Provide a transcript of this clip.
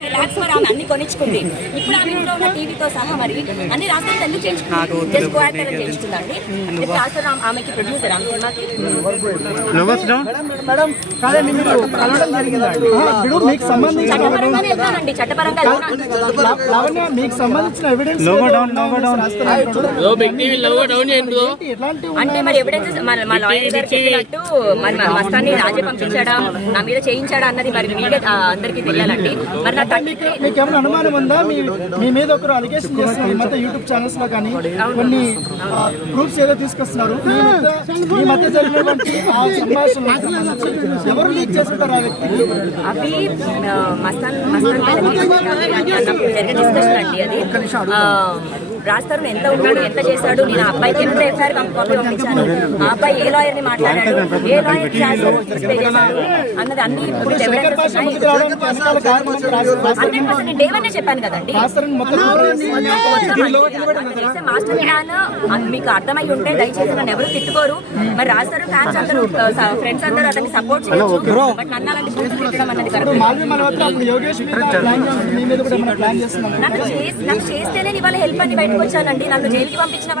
లాక్స్ మరి ఆమె అన్ని కొనిచ్చుకుంది. ఇప్పుడు ఆమె ఇంట్లో ఉన్న టీవీతో సహా మరి అన్ని రాష్ట్రాలు ఎందుకు చేయించుకుంది? జస్ట్ కో యాక్టర్ అని చేయించుకుందండి. ఇప్పుడు రాష్ట్రం ఆమెకి ప్రొడ్యూసర్ ఆమె సినిమాకి చట్టపరంగానే వెళ్తానండి. చట్టపరంగా అంటే మరి ఎవిడెన్స్ మా లాయర్ గారు చెప్పినట్టు మరి మస్తాన్ని రాజే పంపించాడా నా మీద చేయించాడా అన్నది మరి మీరే అందరికీ తెలియాలండి. మరి నా మీకు ఏమైనా అనుమానం ఉందా? మీ మీద ఒకరు అలిగేషన్ చేస్తున్నారు ఈ మధ్య యూట్యూబ్ ఛానల్స్ లో కానీ కొన్ని ప్రూఫ్స్ ఏదో తీసుకొస్తున్నారు. మీ మధ్య జరిగినటువంటి ఆ సంభాషణ ఎవరు లీక్ చేస్తుంటారు ఆ వ్యక్తికి? అవి మస్తాన్ జరిగే డిస్కషన్ అండి. అది రాస్తారు ఎంత ఉన్నాడు ఎంత చేశాడు, నేను ఆ అబ్బాయికి ఎంత ఎఫ్ఐఆర్ కాపీ పంపించాను, ఆ అబ్బాయి ఏ లాయర్ ని మాట్లాడాడు, ఏ లాయర్ చేశాడు అన్నది అన్ని ఇప్పుడు 100% డే వన్ చెప్పాను కదండి. మాస్టర్ ప్లాన్ మీకు అర్థమై ఉంటే దయచేసి నన్ను ఎవరు తిట్టుకోరు. మరి రాస్తారు ఫ్యాన్స్ అందరూ ఫ్రెండ్స్ అందరూ అతన్ని సపోర్ట్ చేయొచ్చు. బట్ నన్ను అలాంటి బూతులు తిట్టడం అన్నది నాకు చేస్తేనే ఇవాళ హెల్ప్ అని బయటకు వచ్చానండి. నన్ను జైలుకి పంపించిన